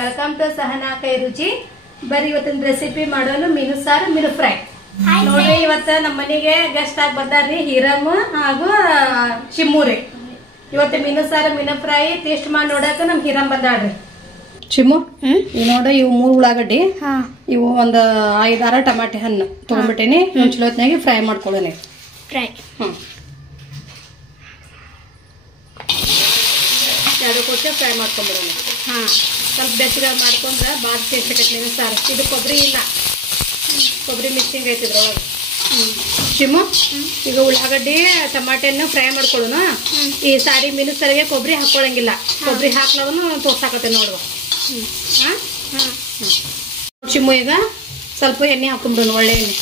Welcome to Sahana ಕೈ ರುಚಿ. ಬರೀ ಇವತ್ತಿನ ರೆಸಿಪಿ ಮಾಡೋನು ಮೀನು ಸಾರು, ಮೀನು ಫ್ರೈ. ನೋಡ್ರಿ ಇವತ್ತ ನಮ್ಮ ಮನೆಗೆ ಗೆಸ್ಟ್ ಆಗಿ ಬಂದಾರ್ರಿ ಹೀರಮ್ ಹಾಗೂ ಶಿಮ್ಮೂರಿ. ಇವತ್ತು ಮೀನು ಸಾರು, ಮೀನು ಫ್ರೈ ಟೇಸ್ಟ್ ಮಾಡಿ ನೋಡಕ ನಮ್ ಹೀರಮ್ ಬಂದಾಳ್ರಿ. ಶಿಮ್ಮು ಈಗ ನೋಡ್ರಿ ಇವು 3 ಉಳ್ಳಾಗಡ್ಡಿ, ಇವು ಒಂದು 5-6 ಟಮಾಟೆ ಹಣ್ಣು ತಗೊಂಡ್ಬಿಟ್ಟೇನಿ. ಚಲೋ ಹೊತ್ನಾಗಿ ಫ್ರೈ ಮಾಡ್ಕೊಳ್ಳೋಣ. ಫ್ರೈ 2 ಕೊಟ್ಟೆ ಫ್ರೈ ಮಾಡ್ಕೊಂಡ್ಬಿಡೋಣ. ಸ್ವಲ್ಪ ಬೆಚ್ಚಗೆ ಮಾಡ್ಕೊಂಡ್ರೆ ಭಾಳ ಟೇಸ್ಟ್ ಆಗೈತೆ ಮೀನು ಸಾರು. ಇದು ಕೊಬ್ಬರಿ ಇಲ್ಲ, ಕೊಬ್ಬರಿ ಮಿಕ್ಸಿಂಗ್ ಐತಿ ಇದ್ರೊಳಗೆ. ಶಿಮ್ಮು ಈಗ ಉಳ್ಳಾಗಡ್ಡಿ ಟಮಾಟೆಯನ್ನು ಫ್ರೈ ಮಾಡ್ಕೊಳ್ಳೋಣ. ಈ ಸಾರಿ ಮೀನು ಸಾರಿಗೆ ಕೊಬ್ಬರಿ ಹಾಕೊಳ್ಳಂಗಿಲ್ಲ, ಕೊಬ್ಬರಿ ಹಾಕ್ಲವನು ತೋರ್ಸಾಕತ್ತೆ ನೋಡುವ. ಶಿಮ್ಮು ಈಗ ಸ್ವಲ್ಪ ಎಣ್ಣೆ ಹಾಕೊಂಡ್ಬಿಡೋಣ, ಒಳ್ಳೆ ಎಣ್ಣೆ.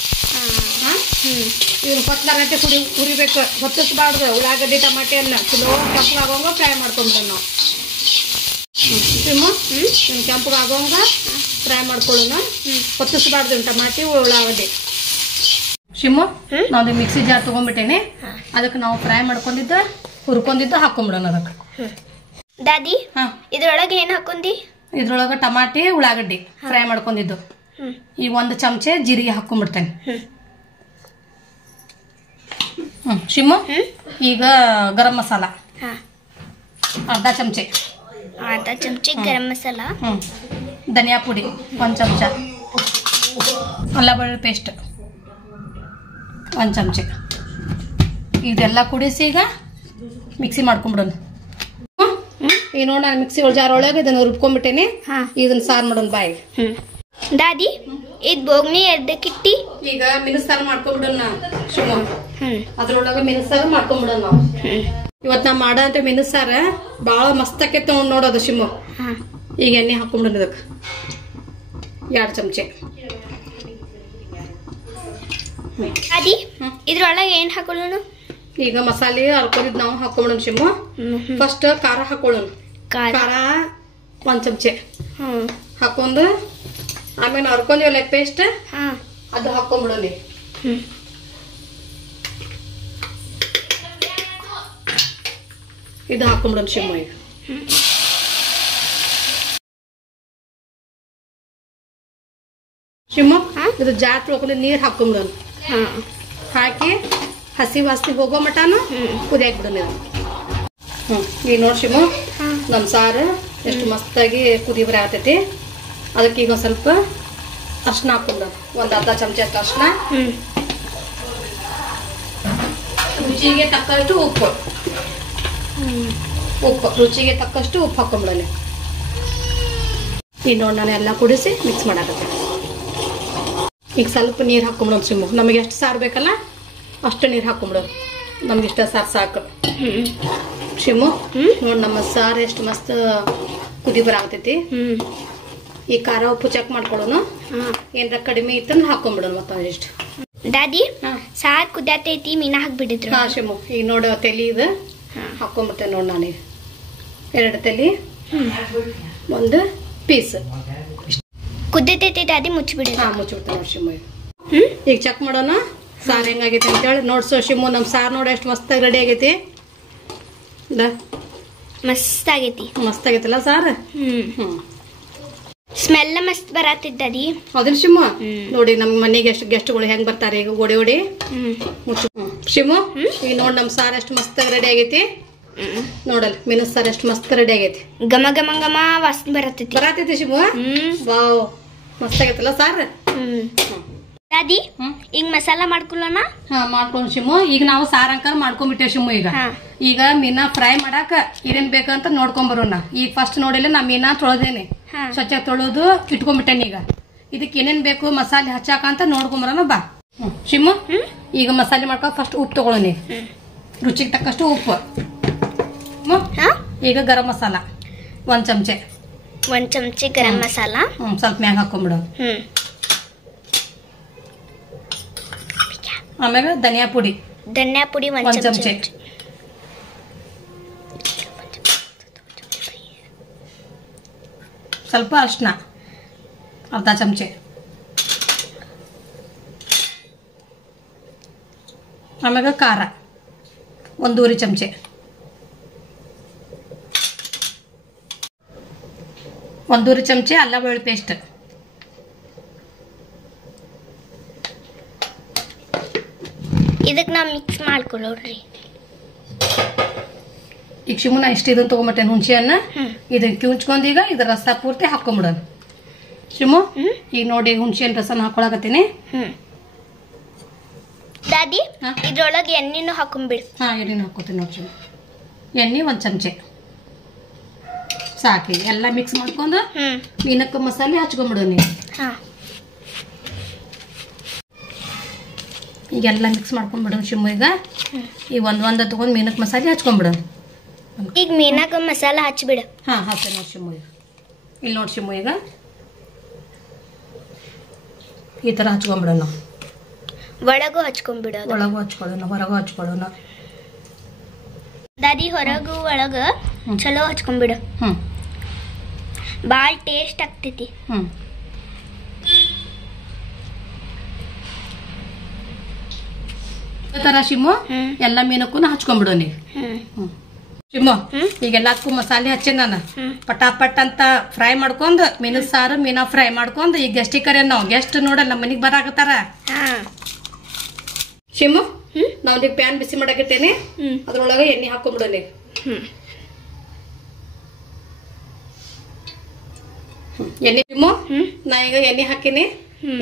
ಇವ್ನು ಹೊತ್ತಲ ಗಂಟೆ ಹುರಿಬೇಕು, ಹೊತ್ತಿಸ್ಬಾರ್ದು. ಉಳ್ಳಾಗಡ್ಡಿ ಟಮಾಟೆಯನ್ನು ಚಲೋ ಕೆಂಪಗಾಗೋಂಗ ಫ್ರೈ ಮಾಡ್ಕೊಂಡ್ಬಿಡೋಣ ನಾವು. ಶಿಮ್ಮು ಇವ್ನು ಕೆಂಪಗಾಗೋಂಗ ಫ್ರೈ ಮಾಡ್ಕೊಳ್ಳೋಣ, ಹೊತ್ತಿಸ್ಬಾರ್ದು ಟಮಾಟಿ ಉಳ್ಳಾಗಡ್ಡಿ. ಶಿಮ್ಮು ನಾವು ಮಿಕ್ಸಿ ಜಾರ್ ತಗೊಂಡ್ಬಿಟ್ಟೇನೆ, ಅದಕ್ಕೆ ನಾವು ಫ್ರೈ ಮಾಡ್ಕೊಂಡಿದ್ದ ಹುರ್ಕೊಂಡಿದ್ದ ಹಾಕೊಂಡ್ಬಿಡೋಣ ಅದಕ್ಕೆ. ದಾದಿ ಇದ್ರೊಳಗೆ ಏನ್ ಹಾಕೊಂಡಿ? ಇದ್ರೊಳಗೆ ಟಮಾಟಿ ಉಳ್ಳಾಗಡ್ಡಿ ಫ್ರೈ ಮಾಡ್ಕೊಂಡಿದ್ದು. ಈಗ 1 ಚಮಚೆ ಜೀರಿಗೆ ಹಾಕೊಂಡ್ಬಿಡ್ತೇನೆ. ಶಿಮ್ಮು ಈಗ ಗರಂ ಮಸಾಲ ಅರ್ಧ ಚಮಚೆ ಗರಂ ಮಸಾಲ, ಧನಿಯಾ ಪುಡಿ 1 ಚಮಚ, ಅಲ್ಲ ಬೆಳ್ಳುಳ್ಳಿ ಪೇಸ್ಟ್ 1 ಚಮಚೆ. ಇದೆಲ್ಲ ಕುಡಿಸಿ ಈಗ ಮಿಕ್ಸಿ ಮಾಡ್ಕೊಂಡ್ಬಿಡೋಣ. ಈಗ ನೋಡಿ ನಾನು ಮಿಕ್ಸಿ ಜಾರ್ ಒಳಗೆ ಇದನ್ನು ರುಬ್ಕೊಂಡ್ಬಿಟ್ಟೇನೆ. ಇದನ್ನ ಸಾರು ಮಾಡೋಣ ಬಾಯಿ. ದಾದಿ ಇದ್ ಬೋಗ್ನಿ ಎರ್ದಕ್ಕಿಟ್ಟಿ ಈಗ ಮೀನು ಸಾರು ಮಾಡ್ಕೊಂಡ್ಬಿಡೋಣ. ಶಿಮ್ಮು ಅದ್ರೊಳಗೆ ಮೀನು ಸಾರು ಮಾಡ್ಕೊಂಡ್ಬಿಡೋಣ ನಾವು. ಇವತ್ತು ನಾ ಮಾಡೋ ಮೀನು ಸಾರ ಭಾಳ ಮಸ್ತ್ ಆಕೈತೆ ನೋಡೋದು. ಶಿಮ್ಮು ಈಗ ಎಣ್ಣೆ ಹಾಕೊಂಡ್ಬಿಡೋಣ ಇದಕ್ಕೆ 2 ಚಮಚೆ. ದಾದಿ ಇದ್ರೊಳಗೆ ಏನ್ ಹಾಕೊಳ್ಳೋಣ? ಈಗ ಮಸಾಲೆ ಹರ್ಕೊಂಡಿದ್ ನಾವು ಹಾಕೊಂಡ್ಬಿಡೋಣ. ಶಿಮ್ಮು ಫಸ್ಟ್ ಖಾರ ಹಾಕೊಳ್ಳೋಣ. ಖಾರ 1 ಚಮಚೆ ಹಾಕೊಂಡು ಆಮೇಲೆ ಹರ್ಕೊಂಡಿವಲ್ಲ ಪೇಸ್ಟ್ ಅದು ಹಾಕೊಂಡ್ಬಿಡೋಣ. ಇದು ಹಾಕೊಂಡ್ಬಿಡೋಣ ಶಿಮ್ಮು. ಈಗ ಶಿಮ್ಮು ಇದು ಜಾತ್ ಹೋಗ್ಕೊಂಡು ನೀರ್ ಹಾಕೊಂಡ್ಬಿಡೋಣ. ಹಾಕಿ ಹಸಿ ವಾಸನೆ ಹೋಗೋ ಮಟನು ಕುದಿಯಾಕ್ ಬಿಡೋಣ. ಈಗ ನೋಡಿ ಶಿಮ್ಮು ನಮ್ಮ ಸಾರು ಎಷ್ಟು ಮಸ್ತಾಗಿ ಕುದಿ ಬರಾತೈತಿ. ಅದಕ್ಕೆ ಈಗ ಒಂದು ಸ್ವಲ್ಪ ಅರ್ಶಿನ ಹಾಕೊಂಡ್ಬಿಡೋಣ, ಒಂದು ಅರ್ಧ ಚಮಚೆ ಅಷ್ಟು ಅರ್ಶಿನ. ರುಚಿಗೆ ತಕ್ಕಷ್ಟು ಉಪ್ಪು ರುಚಿಗೆ ತಕ್ಕಷ್ಟು ಉಪ್ಪು ಹಾಕೊಂಡ್ಬಿಡೋಣ. ಈಗ ನೋಡಿ ನಾನು ಎಲ್ಲ ಕುಡಿಸಿ ಮಿಕ್ಸ್ ಮಾಡಾಕತ್ತೆ. ಈಗ ಸ್ವಲ್ಪ ನೀರು ಹಾಕೊಂಡ್ಬಿಡೋಣ ಶಿಮ್ಮು. ನಮಗೆ ಎಷ್ಟು ಸಾರು ಬೇಕಲ್ಲ ಅಷ್ಟು ನೀರು ಹಾಕೊಂಡ್ಬಿಡೋಣ. ನಮ್ಗೆ ಇಷ್ಟ ಸಾರು ಸಾಕು. ಶಿಮ್ಮು ನೋಡಿ ನಮ್ಮ ಸಾರು ಎಷ್ಟು ಮಸ್ತ್ ಕುದಿ ಬರಾಕತೈತಿ. ಈ ಖಾರ ಉಪ್ಪು ಚೆಕ್ ಮಾಡ್ಕೊಳ್ಳೋಣ, ಏನಾರ ಕಡಿಮೆ ಇತ್ತಂದ್ರೆ ಹಾಕೊಂಡ್ಬಿಡೋಣ ಮತ್ತೊಂದಿಷ್ಟು. ದಾದಿ ಸಾರು ಕುದ್ಯಾತೈತಿ, ಮೀನ ಹಾಕ್ಬಿಟ್ಟಿದ್ರು. ಶಿಮ್ಮು ಈಗ ನೋಡಿ ತೆಲಿ ಇದು ಹಾಕೊಂಡ್ಬಿಡ್ತೇನೆ ನೋಡಿ. ನಾನೀಗ 2 ತೆಲಿ 1 ಪೀಸ್ ಕುದ್ದೈತಿ ದಾದಿ. ಮುಚ್ಚಿಬಿಡಿ. ಮುಚ್ಚಿಬಿಡ್ತೇನೆ ನೋಡಿ ಶಿಮ್ಮು. ಈಗ ಚೆಕ್ ಮಾಡೋಣ ಸಾರು ಹೆಂಗಾಗೈತಿ ಅಂತೇಳಿ. ನೋಡ್ಸೋ ಶಿಮ್ಮು ನಮ್ಮ ಸಾರು ನೋಡಿ ಎಷ್ಟು ಮಸ್ತಾಗಿ ರೆಡಿ ಆಗೈತಿ. ಮಸ್ತ್ ಆಗೈತಿ. ಮಸ್ತ್ ಆಗೈತಲ್ಲ ಸಾರು. ಸ್ಮೆಲ್ ಮಸ್ತ್ ಬರತ್ತಿದ್ದದಿ. ಹೌದಿಲ್ಲ ಶಿಮ್ಮು? ನೋಡಿ ನಮ್ಮ ಮನೆಗೆ ಎಷ್ಟು ಗೆಸ್ಟ್ಗಳು ಹೆಂಗ್ ಬರ್ತಾರೆ ಈಗ ಓಡಿ ಶಿಮ್ಮು. ಈಗ ನೋಡಿ ನಮ್ಮ ಸಾರು ಎಷ್ಟು ಮಸ್ತಾಗಿ ರೆಡಿ ಆಗೈತಿ. ನೋಡಲ್ ಮೀನು ಸಾರು ಎಷ್ಟು ಮಸ್ತ್ ರೆಡಿ ಆಗೈತಿ. ಗಮ ಗಮ ಗಮ ವಾಸನೆ ಬರತೈತಿ ಶಿಮ್ಮು. ವಾವ್ ಮಸ್ತ್ ಆಗೈತಲ್ಲ ಸಾರು. ದಾದಿ ಈಗ ಮಸಾಲ ಮಾಡ್ಕೊಳ್ಳೋಣ. ಮಾಡ್ಕೊಂಡು ಶಿಮ್ಮು ಈಗ ನಾವು ಸಾರು ಅಂಕಾರ ಮಾಡ್ಕೊಂಡ್ಬಿಟ್ಟೇವ್ ಶಿಮ್ಮು. ಈಗ ಮೀನಾ ಫ್ರೈ ಮಾಡಾಕ ಏನೇನ್ ಬೇಕಂತ ನೋಡ್ಕೊಂಡ್ ಬರೋಣ. ಈಗ ಫಸ್ಟ್ ನೋಡಿಲ್ಲ ನಾ ಮೀನಾ ತೊಳೆದೇನೆ, ಸ್ವಚ್ಛ ತೊಳೆದು ಇಟ್ಕೊಂಡ್ಬಿಟ್ಟೇನೆ. ಈಗ ಇದಕ್ಕೆ ಏನೇನ್ ಬೇಕು ಮಸಾಲೆ ಹಚ್ಚಾಕ ಅಂತ ನೋಡ್ಕೊಂಡ್ ಬರೋಣ ಬಾ ಶಿಮ್ಮು. ಈಗ ಮಸಾಲೆ ಮಾಡ್ಕೊ ಫಸ್ಟ್ ಉಪ್ಪು ತಗೊಳ್ಳೋಣ, ರುಚಿಗೆ ತಕ್ಕಷ್ಟು ಉಪ್ಪು. ಈಗ ಗರಂ ಮಸಾಲ 1 ಚಮಚೆ. 1 ಚಮಚೆ ಗರಂ ಮಸಾಲ ಸ್ವಲ್ಪ ಮ್ಯಾಗ ಹಾಕೊಂಡ್ಬಿಡೋಣ. ಆಮೇಲೆ ಧನಿಯಾ ಪುಡಿ 1 ಚಮಚೆ. ಸ್ವಲ್ಪ ಅರಿಶಿನ ಅರ್ಧ ಚಮಚೆ. ಆಮೇಲೆ ಖಾರ 1 ಚಮಚೆ. 1 ಚಮಚೆ ಅಲ್ಲ ಬೆಳ್ಳುಳ್ಳಿ ಪೇಸ್ಟ್. ಇದಕ್ಕೆ ನಾವು ಮಿಕ್ಸ್ ಮಾಡ್ಕೊಳ್ಳೋರಿ. ಈಗ ಶಿಮುನ ಇಷ್ಟು ಇದನ್ನ ತೊಗೊಂಬಿಟ್ಟೆ ಹುಣಸೆ ಹಣ್ಣು. ಇದನ್ನ ಕಿವುಚ್ಕೊಂಡು ಈಗ ಇದ್ರ ರಸ ಪೂರ್ತಿ ಹಾಕೊಂಬಿಡೋಣ. ಶಿಮು ಈಗ ನೋಡಿ ಹುಣಸೆ ಹಣ್ಣು ರಸನ ಹಾಕೊಳಕತ್ತೀನಿ. ದಾದಿ ಇದ್ರೊಳಗೆ ಎಣ್ಣೆನೂ ಹಾಕೊಂಡ್ಬಿಡು. ಎಣ್ಣೆನೂ ಹಾಕೋತೀನಿ ನೋಡಿ ಶಿಮು. ಎಣ್ಣೆ 1 ಚಮಚೆ ಸಾಕಿ. ಎಲ್ಲ ಮಿಕ್ಸ್ ಮಾಡ್ಕೊಂಡು ಮೀನಕ್ಕೆ ಮಸಾಲೆ ಹಚ್ಕೊಂಡ್ಬಿಡೋಣ. ಈಗೆಲ್ಲ ಮಿಕ್ಸ್ ಮಾಡ್ಕೊಂಡ್ಬಿಡೋಣ ಶಿಮು. ಈಗ ಒಂದೊಂದು ತಗೊಂಡು ಮೀನಕ್ಕೆ ಮಸಾಲೆ ಹಚ್ಕೊಂಡ್ಬಿಡೋಣ. ಈಗ ಮೀನಾಗ ಮಸಾಲ ಹಚ್ಬಿಡು. ಹಾಕ್ತೇನೆ ನೋಡಿ ಶಿಮು. ಇಲ್ಲಿ ನೋಡಿ ಶಿಮು ಈಗ ಈ ಥರ ಹಚ್ಕೊಂಡ್ಬಿಡೋಣ. ಒಳಗೂ ಹಚ್ಕೊಂಡ್ಬಿಡೋದು. ಒಳಗೂ ಹಚ್ಕೊಳ್ಳೋಣ, ಹೊರಗೂ ಹಚ್ಕೊಳ್ಳೋಣ. ದಾದಿ ಹೊರಗು ಒಳಗ ಚಲೋ ಹಚ್ಕೊಂಡ್ಬಿಡು. ಭಾಳ ಟೇಸ್ಟ್ ಆಗ್ತೈತಿ. ಈ ಥರ ಶಿಮು ಎಲ್ಲ ಮೀನಕ್ಕೂ ಹಚ್ಕೊಂಡ್ಬಿಡೋಣ. ಶಿಮು ಈಗ ಎಲ್ಲದಕ್ಕೂ ಮಸಾಲೆ ಹಚ್ಚಿ ನಾನು ಪಟಾಪಟ್ ಅಂತ ಫ್ರೈ ಮಾಡ್ಕೊಂಡು ಮೀನು ಸಾರು ಮೀನಾ ಫ್ರೈ ಮಾಡ್ಕೊಂಡು ಈಗ ಗೆಸ್ಟಿಗೆ ಕರೆ ನಾವು ಗೆಸ್ಟ್ ನೋಡಲ್ಲ ನಮ್ಮ ಮನೆಗೆ ಬರಾಕತ್ತಾರ. ಶಿಮು ನಾವೀಗ ಪ್ಯಾನ್ ಬಿಸಿ ಮಾಡಾಕತ್ತೇನೆ. ಅದ್ರೊಳಗೆ ಎಣ್ಣೆ ಹಾಕೊಂಡ್ಬಿಡೋಣ. ಎಣ್ಣೆ ಶಿಮು ನಾ ಈಗ ಎಣ್ಣೆ ಹಾಕಿನಿ.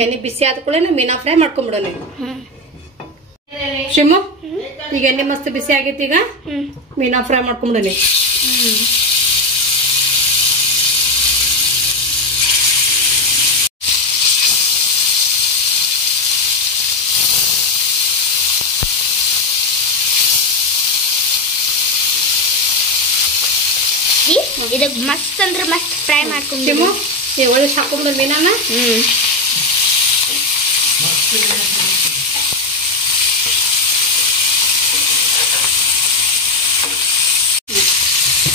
ಎಣ್ಣೆ ಬಿಸಿ ಆದ ಕೂಡ ಮೀನಾ ಫ್ರೈ ಮಾಡ್ಕೊಂಡ್ಬಿಡೋಣ. ಶಿಮು ಈಗ ಎಣ್ಣೆ ಮಸ್ತ್ ಬಿಸಿ ಆಗೈತಿ. ಈಗ ಮೀನಾ ಫ್ರೈ ಮಾಡ್ಕೊಂಡ್ಬಿಡೋಣ. ಇದಕ್ಕೆ ಮಸ್ತ್ ಅಂದ್ರೆ ಮಸ್ತ್ ಫ್ರೈ ಮಾಡ್ಕೊಂಡು ಶಿಮು ಈ ಒಳಗೆ ಹಾಕೊಂಡ್ಬಿಡೋಣ ಮೀನಾನ.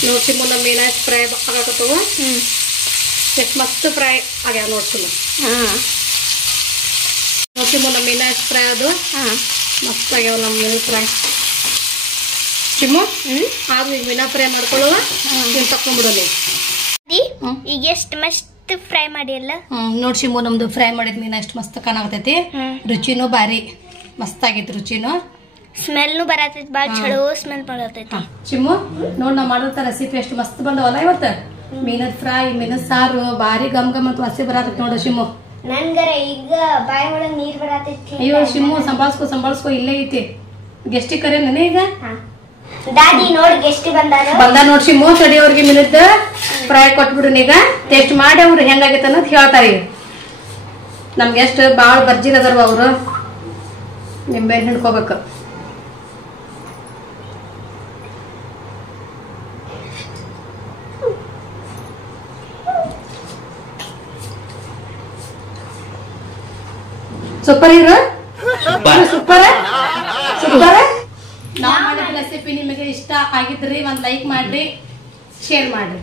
ನೋಡಿ ಶಿಮು ನಮ್ಮ ಮೀನಾ ಎಷ್ಟು ಫ್ರೈ ಆಗಾಕತ್ತವ. ಎಷ್ಟು ಮಸ್ತ್ ಫ್ರೈ ಆಗ್ಯಾವ ನೋಡಿ ಶಿಮು. ನೋಡಿ ಶಿಮು ನಮ್ಮ ಮೀನಾ ಎಷ್ಟು ಫ್ರೈ ಅದು ಮಸ್ತ್ ಆಗ್ಯಾವ ನಮ್ಮ ಮೀನು ಫ್ರೈ. ಶಿಮು ಆದ್ರೂ ಈಗ ಮೀನಾ ಫ್ರೈ ಮಾಡ್ಕೊಳ್ಳುವ ನೀನು ತಕೊಂಡ್ಬಿಡೋಣ. ಈಗ ಎಷ್ಟು ಮಸ್ತ್ ಫ್ರೈ ಮಾಡಿಲ್ಲ. ನೋಡಿ ಶಿಮು ನಮ್ದು ಫ್ರೈ ಮಾಡಿದ ಮೀನಾ ಎಷ್ಟು ಮಸ್ತ್ ಕಾಣಾಕತೈತಿ. ರುಚಿನೂ ಭಾರಿ ಮಸ್ತ್ ಆಗೈತಿ. ರುಚಿನೂ ಸ್ಮೆಲ್ನು ಬರತೈತಿ. ಭಾಳ ಚಲೋ ಸ್ಮೆಲ್ ಬರತೈತಿ. ಶಿಮು ನೋಡ್ ನಾವ್ ಮಾಡಿದಂತ ರೆಸಿಪಿ ಎಷ್ಟು ಮಸ್ತ್ ಬಂದವಲ್ಲ ಇವತ್ತ. ಮೀನದ್ ಫ್ರೈ ಮೀನದ ಸಾರು ಭಾರಿ ಗಮ್ ಗಮ್ ಅಂತ ವಾಸಿ ಬರತೈತಿ ನೋಡು ಶಿಮು. ನನ್ಗರ ಈಗ ಬಾಯಿ ಒಳಗ್ ನೀರ್ ಬರತೈತಿ. ಅಯ್ಯೋ ಶಿಮು ಸಂಭಾಳ್ಸ್ಕೊ ಇಲ್ಲೇ ಐತಿ. ಗೆಸ್ಟಿಗೆ ಕರೆ ನನಗೆ ಈಗ ದಾದಿ ನೋಡಿ ಗೆಸ್ಟ್ ಬಂದ ನೋಡಿ ಶಿಮು. ತಡಿ ಅವ್ರಿಗೆ ಮೀನದ ಫ್ರೈ ಕೊಟ್ಬಿಡು. ಈಗ ಟೇಸ್ಟ್ ಮಾಡಿ ಅವ್ರು ಹೆಂಗಾಗೈತೆ ಅನ್ನೋದು ಹೇಳ್ತಾರೆ. ಈಗ ನಮ್ ಗೆಸ್ಟ್ ಭಾಳ ಬರ್ಜಿಲ್ ಅದಾರ ಅವ್ರು. ನಿಂಬೆ ಹಿಡ್ಕೋಬೇಕು. Super hero super super. ನಾವು ಮಾಡಿದ ರೆಸಿಪಿ ನಿಮಗೆ ಇಷ್ಟ ಆಗಿದ್ರಿ ಒಂದ್ ಲೈಕ್ ಮಾಡ್ರಿ, ಶೇರ್ ಮಾಡ್ರಿ.